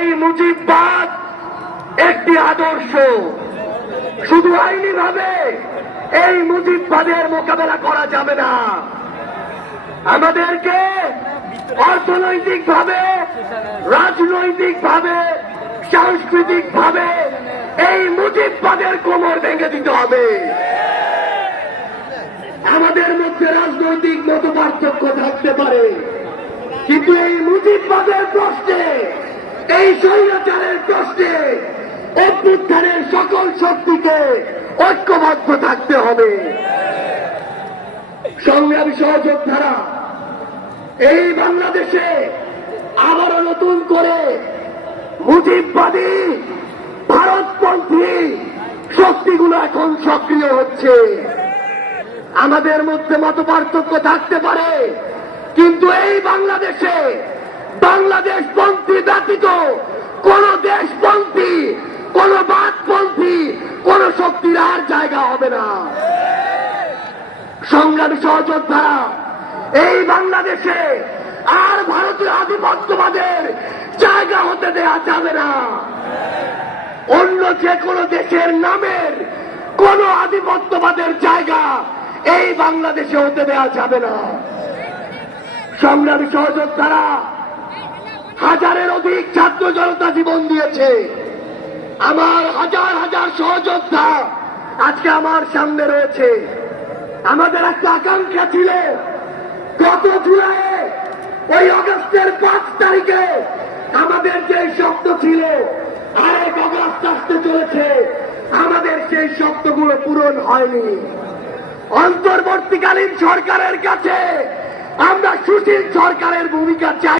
এই মুজিববাদ একটি আদর্শ। শুধু আইনি ভাবে এই মুজিববাদের মোকাবেলা করা যাবে না। আমাদেরকে অর্থনৈতিক ভাবে রাজনৈতিক ভাবে সাংস্কৃতিক ভাবে এই মুজিববাদের কোমর ভেঙে দিতে হবে। আমাদের মধ্যে রাজনৈতিক মত পার্থক্য থাকতে পারে, কিন্তু এই মুজিববাদের প্রশ্নে এই স্বৈরাচারের প্রশ্নে অভ্যুত্থানের সকল শক্তিকে ঐক্যবদ্ধ থাকতে হবে। সংগ্রামী সহযোদ্ধারা, এই বাংলাদেশে আবারও নতুন করে মুজিববাদী ভারতপন্থী শক্তিগুলো এখন সক্রিয় হচ্ছে। আমাদের মধ্যে মত পার্থক্য থাকতে পারে, কিন্তু এই বাংলাদেশে বাংলাদেশ কোন দেশপন্থী, কোন বাদপন্থী কোন শক্তির আর জায়গা হবে না। সংগ্রামী সহযোদ্ধারা, এই বাংলাদেশে আর ভারতীয় আধিপত্যবাদের জায়গা হতে দেয়া যাবে না। অন্য যে কোনো দেশের নামের কোন আধিপত্যবাদের জায়গা এই বাংলাদেশে হতে দেয়া যাবে না। সংগ্রামী সহযোদ্ধারা হাজারের অধিক ছাত্র জনতা জীবন দিয়েছে। আমার হাজার হাজার সহযোদ্ধা আজকে আমার সামনে রয়েছে। আমাদের একটা আকাঙ্ক্ষা ছিল, গত জুলাইয়ে ওই অগস্টের পাঁচ তারিখে আমাদের যে স্বপ্ন ছিল, আরেক অগস্ট আসতে চলেছে, আমাদের সেই স্বপ্নগুলো পূরণ হয়নি। অন্তর্বর্তীকালীন সরকারের কাছে আমরা সুশীল সরকারের ভূমিকা চাই।